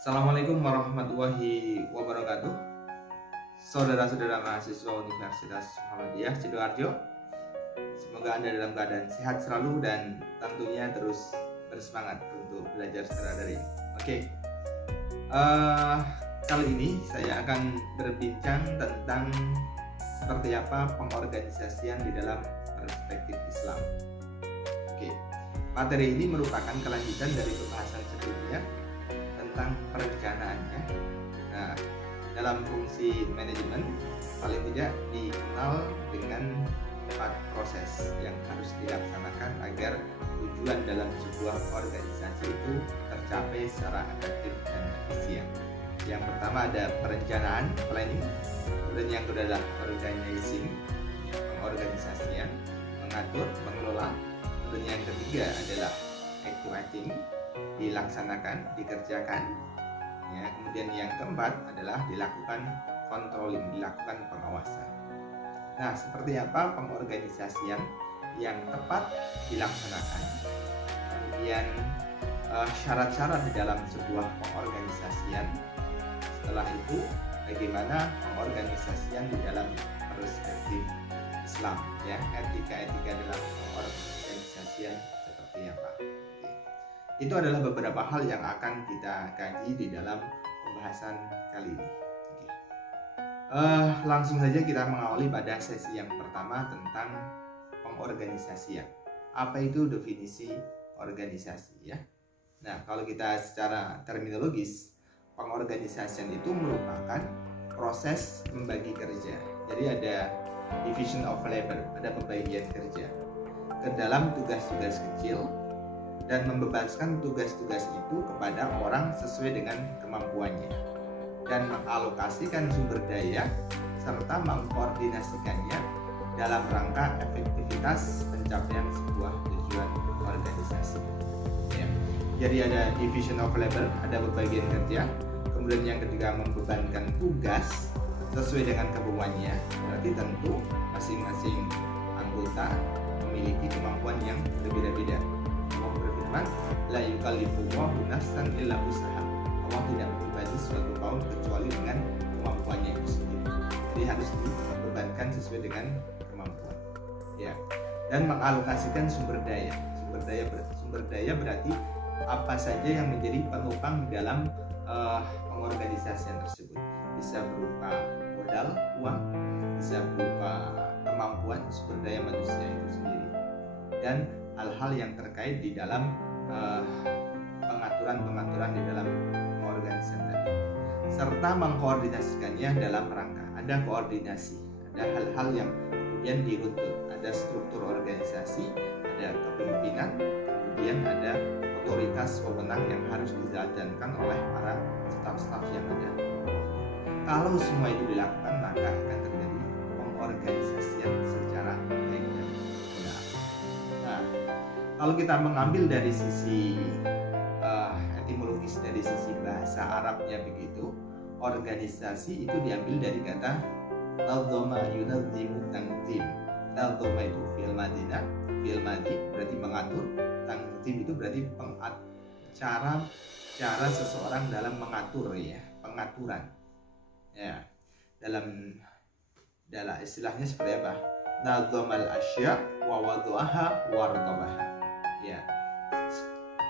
Assalamualaikum warahmatullahi wabarakatuh. Saudara-saudara mahasiswa Universitas Muhammadiyah Sidoarjo, semoga Anda dalam keadaan sehat selalu dan tentunya terus bersemangat untuk belajar secara daring. Oke, kali ini saya akan berbincang tentang seperti apa pengorganisasian di dalam perspektif Islam. Oke, materi ini merupakan kelanjutan dari pembahasan sebelumnya tentang perencanaannya. Nah, dalam fungsi manajemen paling tidak dikenal dengan 4 proses yang harus dilaksanakan agar tujuan dalam sebuah organisasi itu tercapai secara efektif dan efisien. Yang pertama ada perencanaan, planning. Kemudian yang kedua adalah organizing, pengorganisasian, mengatur, mengelola. Kemudian yang ketiga adalah acting, dilaksanakan, dikerjakan. Ya, kemudian yang keempat adalah dilakukan controlling, dilakukan pengawasan. Nah, seperti apa pengorganisasian yang tepat dilaksanakan? Kemudian syarat-syarat di dalam sebuah pengorganisasian. Setelah itu, bagaimana pengorganisasian di dalam perspektif Islam, ya, etika-etika dalam pengorganisasian seperti apa? Itu adalah beberapa hal yang akan kita kaji di dalam pembahasan kali ini. Langsung saja kita mengawali pada sesi yang pertama tentang pengorganisasian. Apa itu definisi organisasi, ya? Nah, kalau kita secara terminologis, pengorganisasian itu merupakan proses membagi kerja. Jadi ada division of labor, ada pembagian kerja ke dalam tugas-tugas kecil dan membebaskan tugas-tugas itu kepada orang sesuai dengan kemampuannya dan mengalokasikan sumber daya serta mengkoordinasikannya dalam rangka efektivitas pencapaian sebuah tujuan organisasi. Ya. Jadi ada division of labor, ada pembagian kerja. Kemudian yang ketiga membebankan tugas sesuai dengan kemampuannya. Berarti tentu masing-masing anggota memiliki kemampuan yang berbeda-beda. Allah berfirman, la yukallifullahu nafsan illa wus'aha. Allah tidak membebani suatu kaum kecuali dengan kemampuannya itu sendiri. Jadi harus dibebankan sesuai dengan kemampuan. Ya. Dan mengalokasikan sumber daya. Sumber daya berarti apa saja yang menjadi penopang dalam pengorganisasian tersebut. Bisa berupa modal, uang, bisa berupa kemampuan sumber daya manusia itu sendiri, dan hal-hal yang terkait di dalam pengaturan di dalam pengorganisasian tadi, serta mengkoordinasikannya dalam rangka ada koordinasi, ada hal-hal yang kemudian diruntut, ada struktur organisasi, ada kepemimpinan, kemudian ada otoritas wewenang yang harus dijalankan oleh para staf-staf yang ada. Kalau semua itu dilakukan, maka akan terjadi pengorganisasian secara baik dan benar. Nah, kalau kita mengambil dari sisi etimologis, dari sisi bahasa Arabnya begitu, organisasi itu diambil dari kata nazama yunazzimu tanzim. Nazama itu fi'il madina, fi'il madi berarti mengatur, tanzim itu berarti cara seseorang dalam mengatur, ya, pengaturan. Ya, dalam istilahnya seperti apa? Nazamal asya wa wada'aha wa ratabaha. Ya,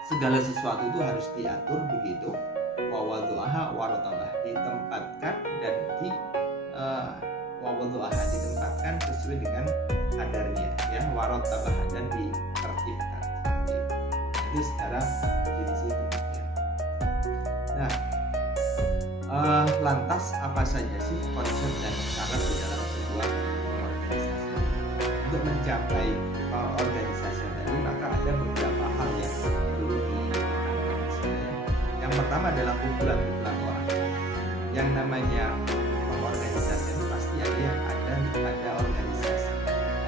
segala sesuatu itu harus diatur begitu, wa wada'aha wa ratabaha, ditempatkan dan ditempatkan sesuai dengan kadarnya, ya, wa ratabaha, dan ditertibkan. Itu secara definisi demikian. Nah, lantas apa saja sih konsep dan syarat di dalam sebuah organisasi? Untuk mencapai organisasi tadi, maka ada beberapa hal yang perlu diperhatikan. Yang pertama adalah kumpulan-kumpulan orang. Yang namanya pengorganisasi itu pasti ada organisasi,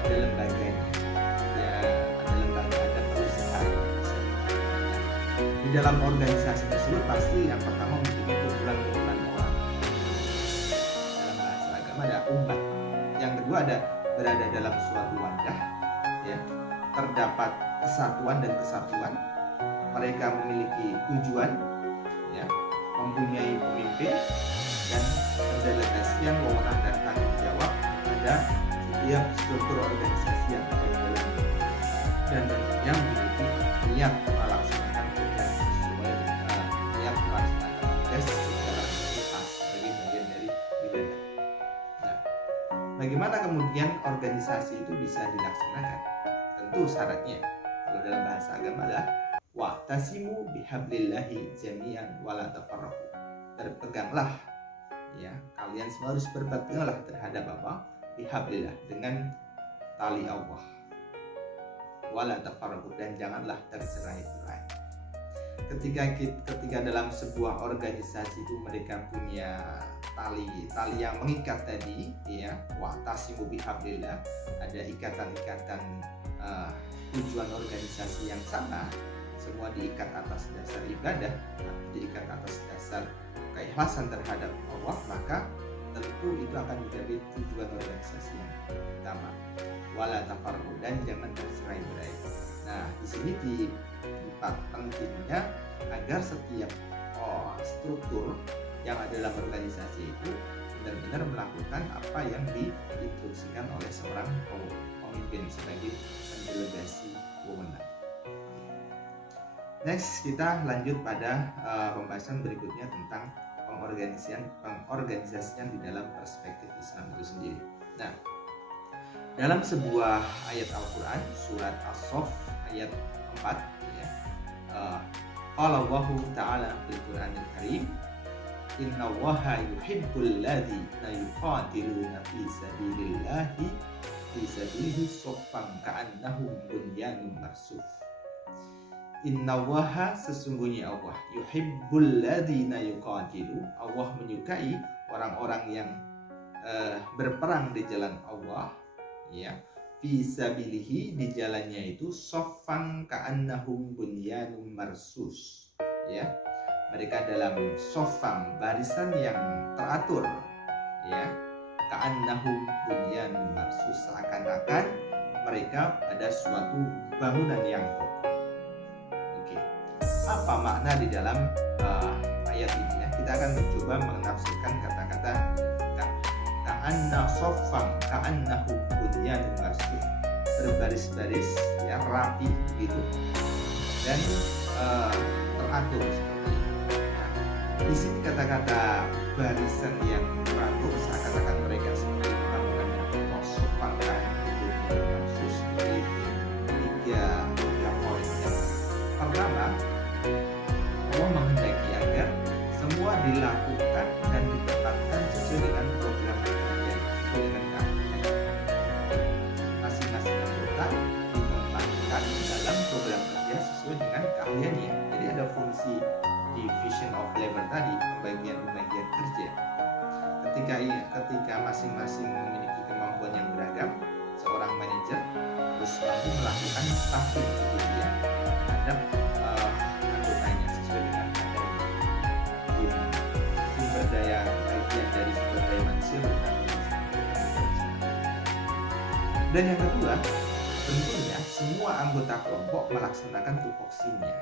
ada lembaganya, ya, ada lembaga, ada perusahaan. Di dalam organisasi tersebut pasti yang pertama mempunyai kumpulan-kumpulan orang. Dalam bahasa agama ada umat. Yang kedua ada berada dalam suatu wadah, ya, terdapat kesatuan dan kesatuan. Mereka memiliki tujuan, ya, mempunyai pemimpin dan pendelegasian wewenang dan tanggung jawab pada setiap struktur organisasi yang ada di dalamnya, dan tentunya memiliki niat melaksanakan tugas sesuai niat melaksanakan tugas secara ikhlas sebagai bagian dari ibadah. Nah, bagaimana kemudian organisasi itu bisa dilaksanakan? Tentu syaratnya kalau dalam bahasa agama adalah wa'tasimu bihablillahi jami'an wala tafarraqu. Berpeganglah, ya, kalian semua harus berpeganglah terhadap apa? Bihablillah, dengan tali Allah. Wala tafarraqu, dan janganlah tercerai-berai. Ketika dalam sebuah organisasi itu mereka punya tali yang mengikat tadi, ya, wa'tasimu bihablillah, ada ikatan-ikatan tujuan organisasi yang sama, semua diikat atas dasar ibadah, diikat atas dasar keikhlasan terhadap Allah, maka tentu itu akan menjadi tujuan organisasi yang utama. Wala tafarraqu, dan jangan tercerai-berai. Nah, di sini di tempat pentingnya agar setiap struktur yang ada dalam organisasi itu benar-benar melakukan apa yang diinstruksikan oleh seorang pemimpin sebagai pendelegasi wewenang. Next, kita lanjut pada pembahasan berikutnya tentang pengorganisasian di dalam perspektif Islam itu sendiri. Nah, dalam sebuah ayat Al-Quran, surat As-Saff ayat 4, ya, qala Allahu ta'ala fil Qur'anil Karim, inna Allaha yuhibbul ladzina yuqatiluna fi sabilihi shaffan ka'annahum bunyanun marsus. Innallaha, sesungguhnya Allah, yuhibbul ladzina yuqatilu, Allah menyukai orang-orang yang berperang di jalan Allah, ya, fisabilihi, di jalannya itu, shaffan ka'annahum bunyanun marsus, ya, mereka dalam shaffan, barisan yang teratur, ya, ka'annahum bunyanun marsus, seakan-akan mereka pada suatu bangunan yang kokoh. Apa makna di dalam ayat ini, ya? Kita akan mencoba menafsirkan kata-kata ka'anna shaffan ka'annahu bunyanun marsus, berbaris-baris, ya, rapi gitu, dan teratur seperti itu. Nah, di sini kata-kata barisan yang teratur seakan-akan mereka seperti bangunan yang kokoh, shaffan ka'annahu bunyanun marsus. Jadi tiga poin. Yang pertama, Allah menghendaki agar semua dilakukan dan ditempatkan sesuai dengan program kerja, sesuai dengan keahlian. Masing-masing anggota ditempatkan dalam program kerja sesuai dengan keahliannya. Jadi ada fungsi division of labor tadi, pembagian kerja. Ketika masing-masing memiliki kemampuan yang beragam, seorang manajer harus mampu melakukan staffing ya terhadap anggotanya sesuai dengan kadarnya. Sumber daya bagian dari sumber daya manusia dan yang kedua, tentunya semua anggota kelompok melaksanakan tupoksinya,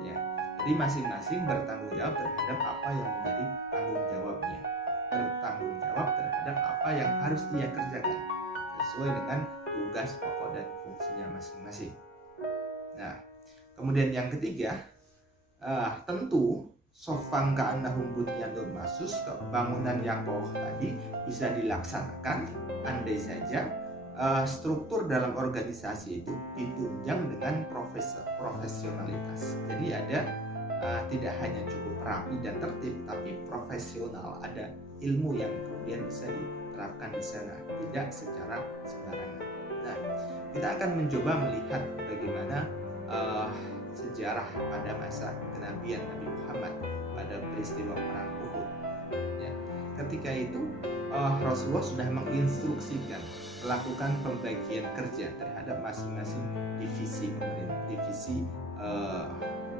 ya. Jadi masing-masing bertanggung jawab terhadap apa yang menjadi tanggung jawabnya, bertanggung jawab terhadap apa yang harus dia kerjakan sesuai dengan tugas pokok dan fungsinya masing-masing. Nah, kemudian yang ketiga, tentu shaffan ka'annahum bunyanun marsus, bangunan yang kokoh tadi bisa dilaksanakan andai saja struktur dalam organisasi itu ditunjang dengan profesionalitas. Jadi ada tidak hanya cukup rapi dan tertib, tapi profesional, ada ilmu yang kemudian bisa diterapkan di sana, tidak secara sembarangan. Nah, kita akan mencoba melihat bagaimana sejarah pada masa kenabian Nabi Muhammad pada peristiwa perang Uhud. Ya, ketika itu Rasulullah sudah menginstruksikan melakukan pembagian kerja terhadap masing-masing divisi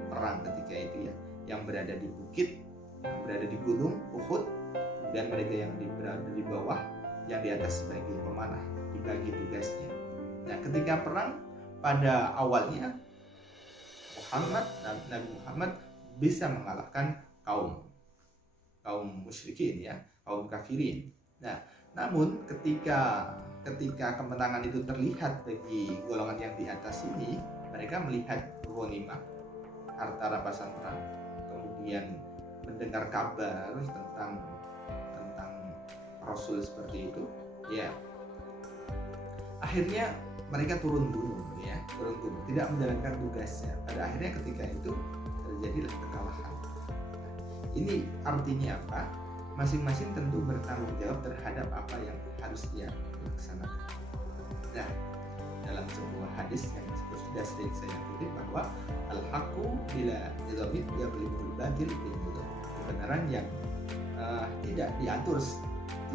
perang ketika itu, ya, yang berada di bukit, yang berada di gunung Uhud, dan mereka yang berada di bawah, yang di atas sebagai pemanah, dibagi tugasnya. Nah, ketika perang pada awalnya Nabi Muhammad bisa mengalahkan kaum kaum musyrikin ya, kaum kafirin. Nah, namun ketika kemenangan itu terlihat bagi golongan yang di atas ini, mereka melihat ghanimah, harta rampasan perang, kemudian mendengar kabar tentang Rasul seperti itu, ya akhirnya mereka turun gunung, tidak menjalankan tugasnya. Pada akhirnya ketika itu terjadilah kekalahan. Ini artinya apa? Masing-masing tentu bertanggung jawab terhadap apa yang harus dia laksanakan. Nah, dalam sebuah hadis yang sudah sering saya kutip bahwa al-haqqu bila nizamit yaghlibu al-batil bil nizam. Kebenaran yang tidak diatur,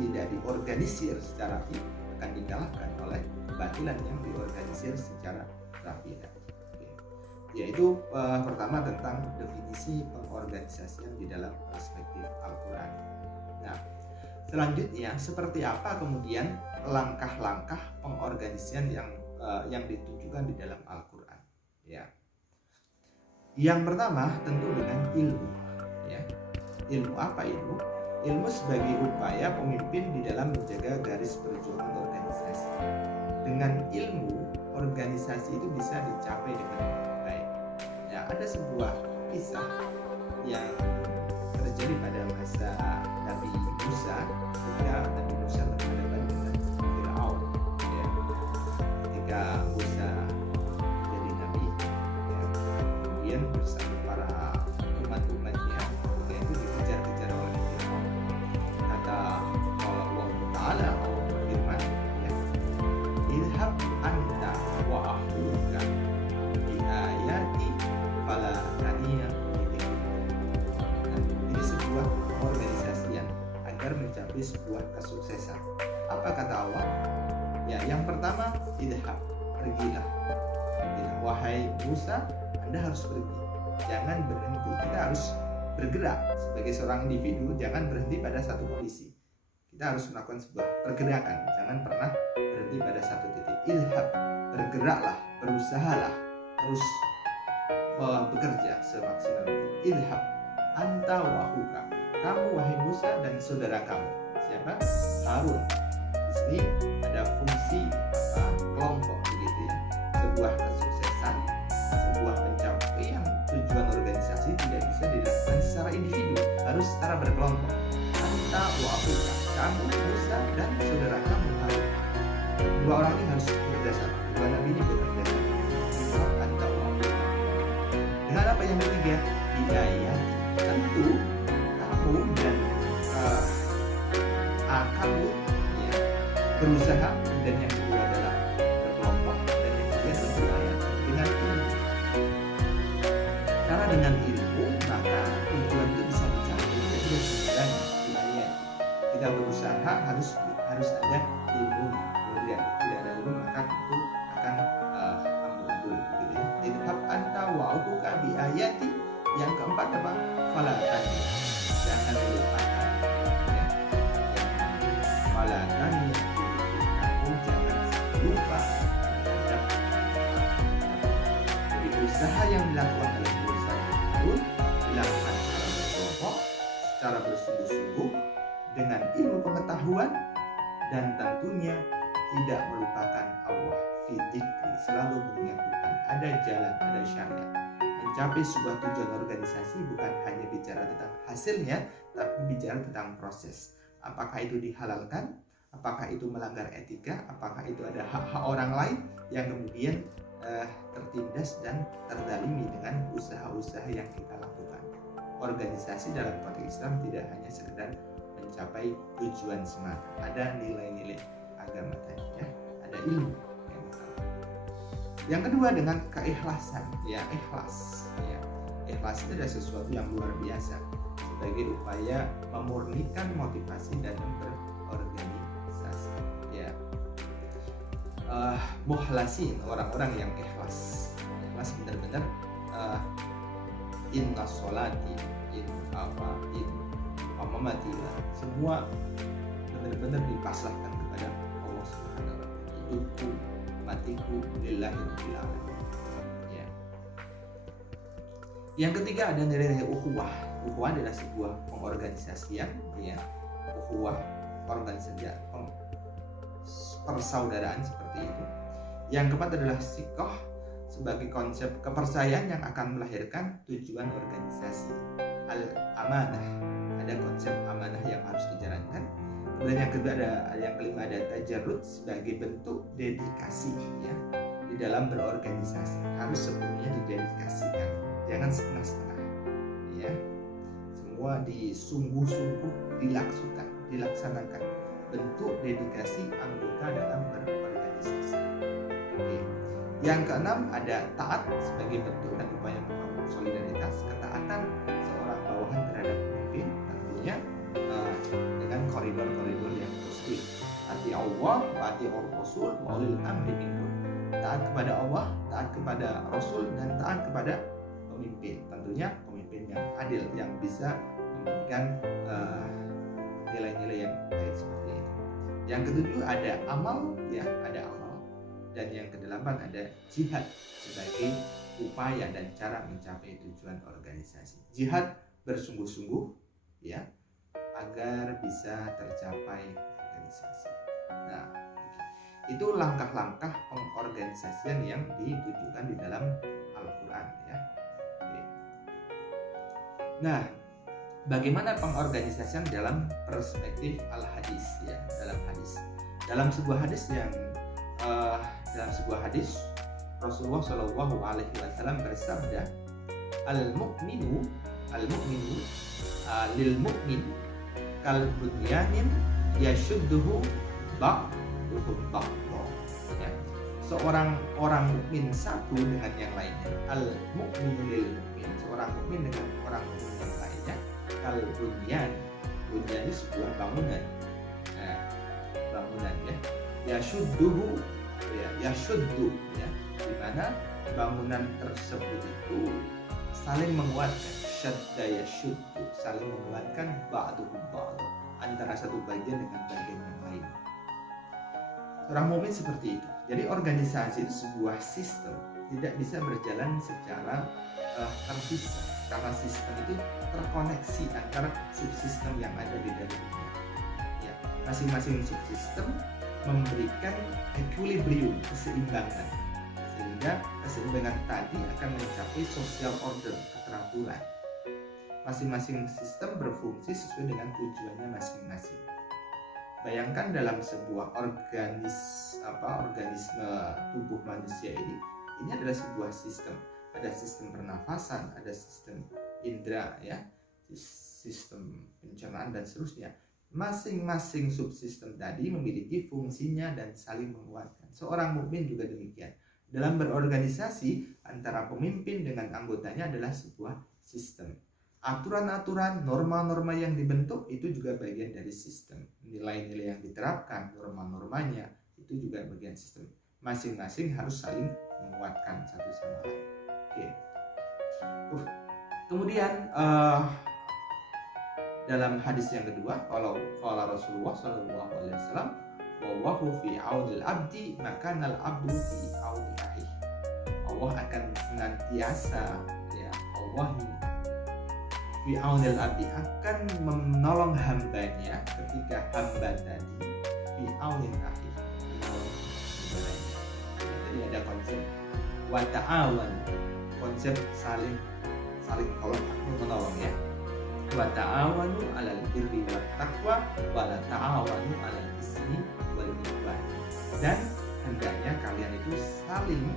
tidak diorganisir secara rapi akan dikalahkan oleh kebatilan yang diorganisir secara rapi. Yaitu pertama tentang definisi pengorganisasian di dalam perspektif Al-Quran. Nah, selanjutnya seperti apa kemudian langkah-langkah pengorganisasian yang ditunjukkan di dalam Al-Quran? Ya, yang pertama tentu dengan ilmu. Ya, ilmu apa ilmu? Ilmu sebagai upaya pemimpin di dalam menjaga garis perjuangan organisasi. Dengan ilmu, organisasi itu bisa dicapai dengan baik. Ya, ada sebuah kisah yang terjadi pada masa Nabi Musa ketika Nabi Musa berhadapan dengan Firaun. Ya, ketika Musa menjadi nabi, ya, kemudian bersama para umat-umatnya, ketika itu dikejar-kejar oleh Firaun. Kata Allah Ta'ala, Allah berfirman, ya, idhab anta wa ahuka bi ayati fala taniya. Ini sebuah organisasian agar mencapai sebuah kesuksesan. Apa kata Allah? Ya, yang pertama, idhab, pergilah. Wahai Musa, Anda harus pergi. Jangan berhenti. Kita harus bergerak sebagai seorang individu. Jangan berhenti pada satu kondisi. Kita harus melakukan sebuah pergerakan. Jangan pernah berhenti pada satu titik. Idhab, bergeraklah, berusahalah, terus bekerja semaksimal mungkin. Idhab anta wa ahuka, kamu wahai Musa dan saudara kamu. Siapa? Harun. Di sini ada fungsi kelompok begitu ya. Sebuah kesuksesan, sebuah pencapaian tujuan organisasi tidak bisa dilakukan secara individu, harus secara berkelompok. Anta wa ahuka, kamu Musa dan saudara kamu Harun. Dua orang ini harus bekerjasama. Dua nabi ini bekerjasama. Anta wa ahuka. Dengan apa yang ketiga? Hidayah. Tentu kamu dan kamu ya, berusaha, dan yang kedua adalah berkelompok, dan yang ketiga adalah dengan ilmu. Karena dengan ilmu maka tujuan itu bisa dicapai. Jadi sebenarnya hidayah. Kita berusaha harus ada ilmunya. Kalau tidak ada ilmu maka tentu akan amburadul begitu ya. Idhab anta wa ahuka bi ayati. Yang keempat apa? Falatan. Jangan melupakan. Ya. Falatan yang kamu jangan lupa terhadap. Jadi usaha yang dilakukan oleh Musa itu dilakukan secara berkelompok, secara bersungguh-sungguh, dengan ilmu pengetahuan, dan tentunya tidak melupakan Allah. Fidzikri, selalu mengingat Tuhan. Ada jalan, ada syariat. Mencapai sebuah tujuan organisasi bukan hanya bicara tentang hasilnya, tapi bicara tentang proses. Apakah itu dihalalkan? Apakah itu melanggar etika? Apakah itu ada hak-hak orang lain yang kemudian tertindas dan terdalimi dengan usaha-usaha yang kita lakukan? Organisasi dalam konteks Islam tidak hanya sekedar mencapai tujuan semata. Ada nilai-nilai agama tadi, ya. Ada ilmu. Yang kedua dengan keikhlasan, ya ikhlas. Ya. Ikhlas itu adalah sesuatu yang luar biasa sebagai upaya memurnikan motivasi dalam berorganisasi. Ya, mukhlasin, orang-orang yang ikhlas. Ikhlas benar-benar inna sholati, in amamatilah. Semua benar-benar dipasrahkan kepada Allah Subhanahu wa taala. Hidupku, matiku lillahi rabbil alamin. Ya. Yang ketiga ada nilai-nilai ukhuwah. Ukhuwah adalah sebuah pengorganisasian, ya, ukhuwah organisasi, persaudaraan seperti itu. Yang keempat adalah sikoh sebagai konsep kepercayaan yang akan melahirkan tujuan organisasi. Al-amanah, ada konsep amanah yang harus dijalankan. Kemudian yang kedua yang kelima ada tajarrud sebagai bentuk dedikasi, ya, di dalam berorganisasi harus sepenuhnya didedikasikan, jangan setengah-setengah, ya, semua disungguh-sungguh dilaksanakan bentuk dedikasi anggota dalam berorganisasi. Oke. Yang keenam ada taat sebagai bentuk dan upaya membangun solidaritas, ketaatan seorang bawahan terhadap pemimpin, tentunya dengan koridor-koridor yang positif. Ati Allah, ati Rasul, wa ulil amri minkum. Taat kepada Allah, taat kepada Rasul, dan taat kepada pemimpin. Tentunya pemimpin yang adil yang bisa memberikan nilai-nilai yang baik seperti itu. Yang ketujuh ada amal, ya, ada amal. Dan yang kedelapan ada jihad sebagai upaya dan cara mencapai tujuan organisasi. Jihad bersungguh-sungguh, ya, agar bisa tercapai organisasi. Nah, itu langkah-langkah pengorganisasian yang ditujukan di dalam Al-Quran, ya. Oke. Nah, bagaimana pengorganisasian dalam perspektif al-hadis, ya, dalam hadis. Dalam sebuah hadis Rasulullah Shallallahu Alaihi Wasallam bersabda, al-mu'minu lil mu'min kal bunyanin yashudduhu ba'duhu ba'dha. Ya. Seorang orang mukmin satu dengan yang lainnya. Al-mu'minu lil mu'min, seorang mukmin dengan orang mukmin yang lainnya. Kal bunyan ini sebuah bangunan. Nah, bangunan, ya. Yashudduhu, ya, yashuddu, ya, di mana bangunan tersebut itu saling menguatkan, syadda yashuddu, saling menguatkan ba'duhu ba'd, antara satu bagian dengan bagian yang lain. Seorang mukmin seperti itu. Jadi organisasi itu sebuah sistem, tidak bisa berjalan secara terpisah, karena sistem itu terkoneksi antara subsistem yang ada di dalamnya. Ya, masing-masing subsistem memberikan equilibrium, keseimbangan, sehingga keseimbangan tadi akan mencapai social order, keteraturan. Masing-masing sistem berfungsi sesuai dengan tujuannya masing-masing. Bayangkan dalam sebuah organisme tubuh manusia ini adalah sebuah sistem. Ada sistem pernafasan, ada sistem indera, ya, sistem pencernaan dan seterusnya. Masing-masing subsistem tadi memiliki fungsinya dan saling menguatkan. Seorang mukmin juga demikian. Dalam berorganisasi, antara pemimpin dengan anggotanya adalah sebuah sistem. Aturan-aturan, norma-norma yang dibentuk itu juga bagian dari sistem. Nilai-nilai yang diterapkan, norma-normanya itu juga bagian sistem. Masing-masing harus saling menguatkan satu sama lain. Oke. Kemudian dalam hadis yang kedua, kalau Rasulullah Shallallahu Alaihi Wasallam, wallahu fi aunil abdi makanal abdu fi auni akhi. Allah akan senantiasa, ya, Allah fi aunil abdi akan menolong hambanya ketika hamba tadi fi aunil akhi, menolong saudaranya. Jadi ada konsep wa ta'awan, konsep saling menolong, ya. Wa ta'awanu 'alal birri wat taqwa wa la ta'awanu 'alal ismi wal 'udwan. Dan hendaknya kalian itu saling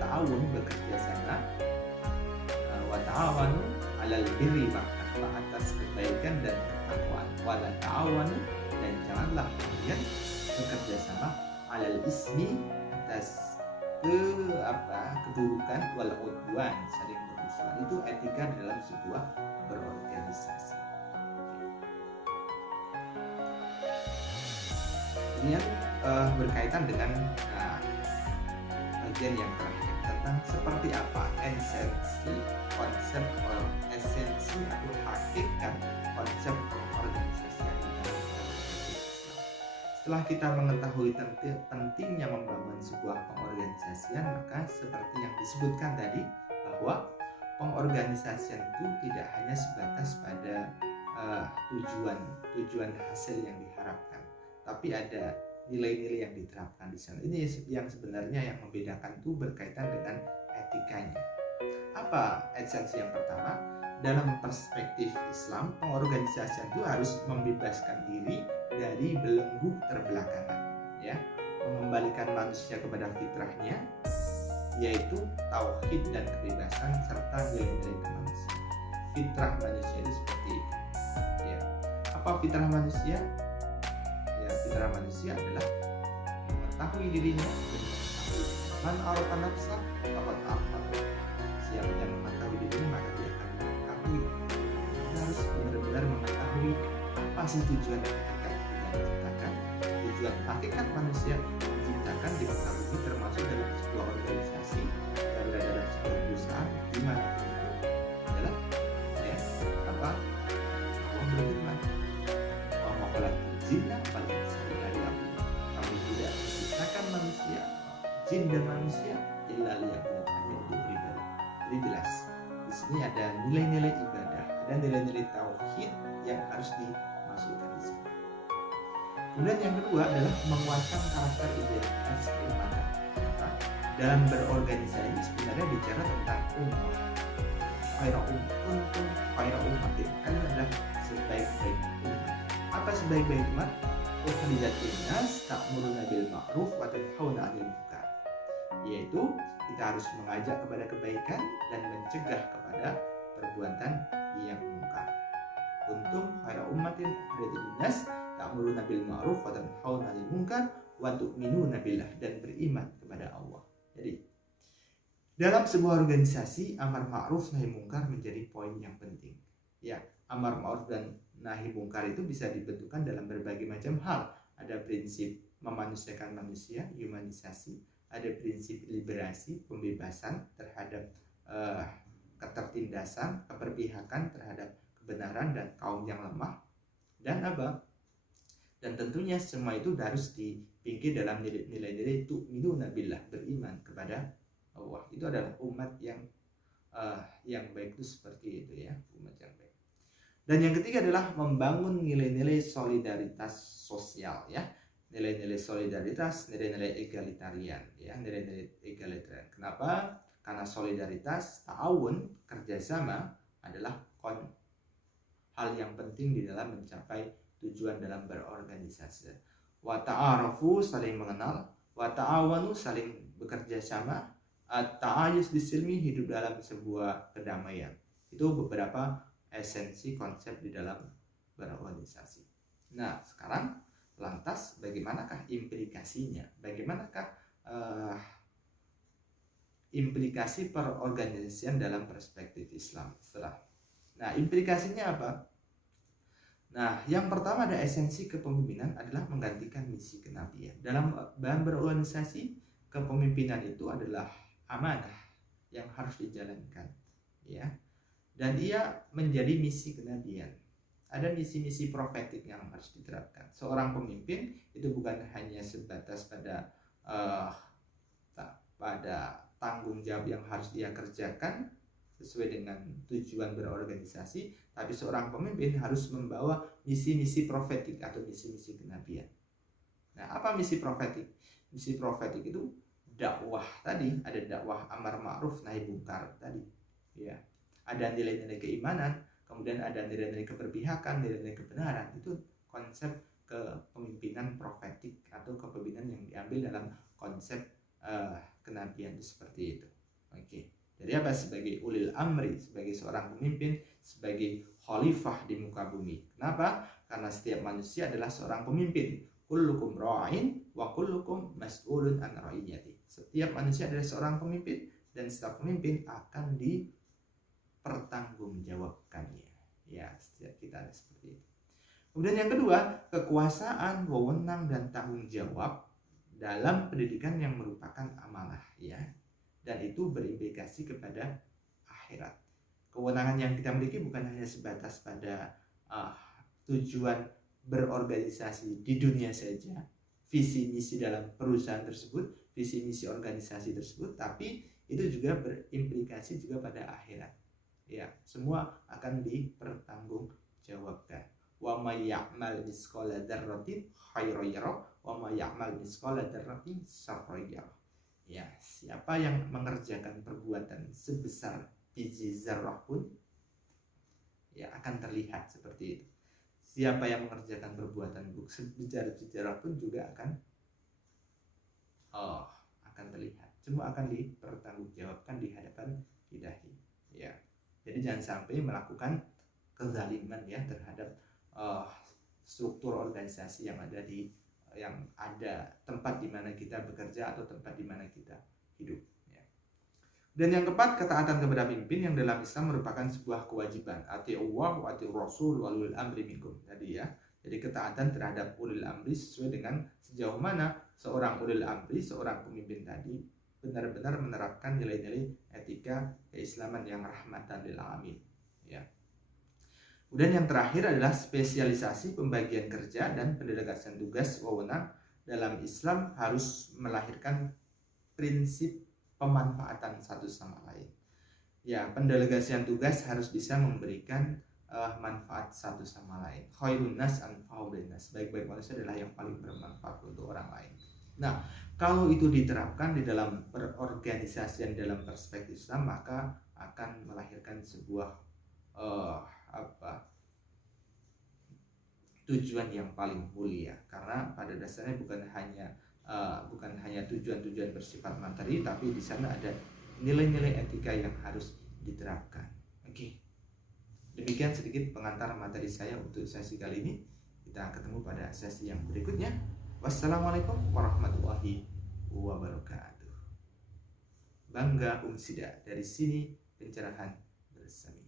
ta'awun, bekerja sama, wa ta'awanu 'alal birri wat taqwa, atas kebaikan dan ketakwaan. Wa la ta'awanu, dan janganlah kalian bekerja sama 'alal ismi, atas keburukan, wal 'udwan, saling bermusuhan. Itu etika dalam sebuah berorganisasi. Kemudian berkaitan dengan bagian yang terakhir tentang seperti apa esensi atau hakikat konsep organisasi yang dalam Islam. Setelah kita mengetahui pentingnya membangun sebuah pengorganisasian, maka seperti yang disebutkan tadi, bahwa pengorganisasian itu tidak hanya sebatas pada tujuan hasil yang diharapkan, tapi ada nilai-nilai yang diterapkan di sana. Ini yang sebenarnya yang membedakan itu berkaitan dengan etikanya. Apa esensi yang pertama? Dalam perspektif Islam, pengorganisasian itu harus membebaskan diri dari belenggu terbelakangan, ya, mengembalikan manusia kepada fitrahnya, yaitu tauhid dan kebebasan serta nilai-nilai kemanusiaan. Fitrah manusia itu seperti itu. Ya. Apa fitrah manusia? Ya, fitrah manusia adalah mengetahui dirinya dan mengetahui man arafa nafsah faqad arafa. Siapa yang mengetahui dirinya maka dia akan mengetahui. Kita harus benar-benar mengetahui apa sih tujuan ketika kita diciptakan. Tujuan hakikat manusia diciptakan di muka bumi, termasuk dalam sebuah organisasi, dalam sebuah perusahaan, di mana itu adalah apa? Allah berfirman, "Wa ma khalaqtul jinna wal insa illa liya'budun." Kami tidak menciptakan manusia, jin dan manusia illa liya'budun, hanya untuk beribadah. Jadi jelas di sini ada nilai-nilai ibadah, ada nilai-nilai tauhid yang harus dimasukkan di sini. Kemudian yang kedua adalah menguatkan karakter identitas keimanan. Dalam berorganisasi sebenarnya bicara tentang ummah. Khaira kuntum khaira ummatin, adalah sebaik-baik umat. Apa sebaik-baik umat? Ukhrijat linnas ta'muruna bil ma'ruf wa tanhauna 'anil munkar. Yaitu kita harus mengajak kepada kebaikan dan mencegah kepada perbuatan yang munkar. Kuntum khaira ummatin ukhrijat linnas ta'muruna bil ma'ruf wa tanhauna 'anil munkar wa tu'minuna billah, dan beriman kepada Allah. Jadi dalam sebuah organisasi, amar ma'ruf nahi mungkar menjadi poin yang penting. Ya, amar ma'ruf dan nahi mungkar itu bisa dibentukkan dalam berbagai macam hal. Ada prinsip memanusiakan manusia, humanisasi, ada prinsip liberasi, pembebasan terhadap ketertindasan, keberpihakan terhadap kebenaran dan kaum yang lemah, dan apa? Dan tentunya semua itu harus dipikir dalam nilai-nilai tu'minuna billah, beriman kepada Allah. Itu adalah umat yang baik itu seperti itu, ya, umat yang baik. Dan yang ketiga adalah membangun nilai-nilai solidaritas sosial, ya. Nilai-nilai solidaritas, nilai-nilai egalitarian, ya, nilai-nilai egalitarian. Kenapa? Karena solidaritas, ta'awun, kerjasama adalah hal yang penting di dalam mencapai tujuan dalam berorganisasi. Wa ta'arafu, saling mengenal, wa ta'awanu, saling bekerja sama, at-ta'ayus disilmi, hidup dalam sebuah kedamaian. Itu beberapa esensi konsep di dalam berorganisasi. Nah, sekarang lantas bagaimanakah implikasinya? Bagaimanakah implikasi perorganisasian dalam perspektif Islam? Nah, implikasinya apa? Nah, yang pertama ada esensi kepemimpinan adalah menggantikan misi kenabian. Dalam berorganisasi, kepemimpinan itu adalah amanah yang harus dijalankan, ya. Dan ia menjadi misi kenabian. Ada misi-misi profetik yang harus diterapkan. Seorang pemimpin itu bukan hanya sebatas pada tanggung jawab yang harus dia kerjakan sesuai dengan tujuan berorganisasi, tapi seorang pemimpin harus membawa misi-misi profetik atau misi-misi kenabian. Nah, apa misi profetik? Misi profetik itu dakwah tadi, ada dakwah amar ma'ruf nahi mungkar tadi, ya. Ada nilai-nilai keimanan, kemudian ada nilai-nilai keberpihakan, nilai-nilai kebenaran. Itu konsep kepemimpinan profetik atau kepemimpinan yang diambil dalam konsep kenabian itu seperti itu. Oke. Jadi apa? Sebagai ulil amri, sebagai seorang pemimpin, sebagai khalifah di muka bumi. Kenapa? Karena setiap manusia adalah seorang pemimpin. Kullukum ra'in wa kullukum mas'ulun an ra'iyati. Setiap manusia adalah seorang pemimpin, dan setiap pemimpin akan dipertanggungjawabkannya. Ya, setiap kita ada seperti itu. Kemudian yang kedua, kekuasaan, wewenang, dan tanggung jawab dalam pendidikan yang merupakan amanah, ya. Dan itu berimplikasi kepada akhirat. Kewenangan yang kita miliki bukan hanya sebatas pada tujuan berorganisasi di dunia saja, visi misi dalam perusahaan tersebut, visi misi organisasi tersebut, tapi itu juga berimplikasi juga pada akhirat. Ya, semua akan dipertanggungjawabkan. Wa may ya'mal misqala dzarratin khairan yarah wa may ya'mal misqala dzarratin syarran yarah. Ya, siapa yang mengerjakan perbuatan sebesar biji zarrah pun ya akan terlihat seperti itu. Siapa yang mengerjakan perbuatan buruk sebesar biji zarrah pun juga akan terlihat. Semua akan dipertanggungjawabkan di hadapan Ilahi. Ya. Jadi jangan sampai melakukan kezaliman ya terhadap struktur organisasi yang ada tempat di mana kita bekerja atau tempat di mana kita hidup. Ya. Dan yang keempat, ketaatan kepada pemimpin yang dalam Islam merupakan sebuah kewajiban. Ati'ullah wa ati'ur rasul wa ulil amri minkum. Tadi ya. Jadi ketaatan terhadap ulil amri sesuai dengan sejauh mana seorang ulil amri, seorang pemimpin tadi benar-benar menerapkan nilai-nilai etika keislaman yang rahmatan lil alamin. Ya. Kemudian yang terakhir adalah spesialisasi pembagian kerja dan pendelegasian tugas wewenang dalam Islam harus melahirkan prinsip pemanfaatan satu sama lain. Ya, pendelegasian tugas harus bisa memberikan manfaat satu sama lain. Khairun nas anfa'u linnas. Baik-baik manusia adalah yang paling bermanfaat untuk orang lain. Nah, kalau itu diterapkan di dalam perorganisasian dalam perspektif Islam, maka akan melahirkan sebuah tujuan yang paling mulia, karena pada dasarnya bukan hanya tujuan-tujuan bersifat materi, tapi di sana ada nilai-nilai etika yang harus diterapkan. Oke. Demikian sedikit pengantar materi saya untuk sesi kali ini. Kita ketemu pada sesi yang berikutnya. Wassalamualaikum warahmatullahi wabarakatuh. Bangga Umsida, dari sini pencerahan bersama.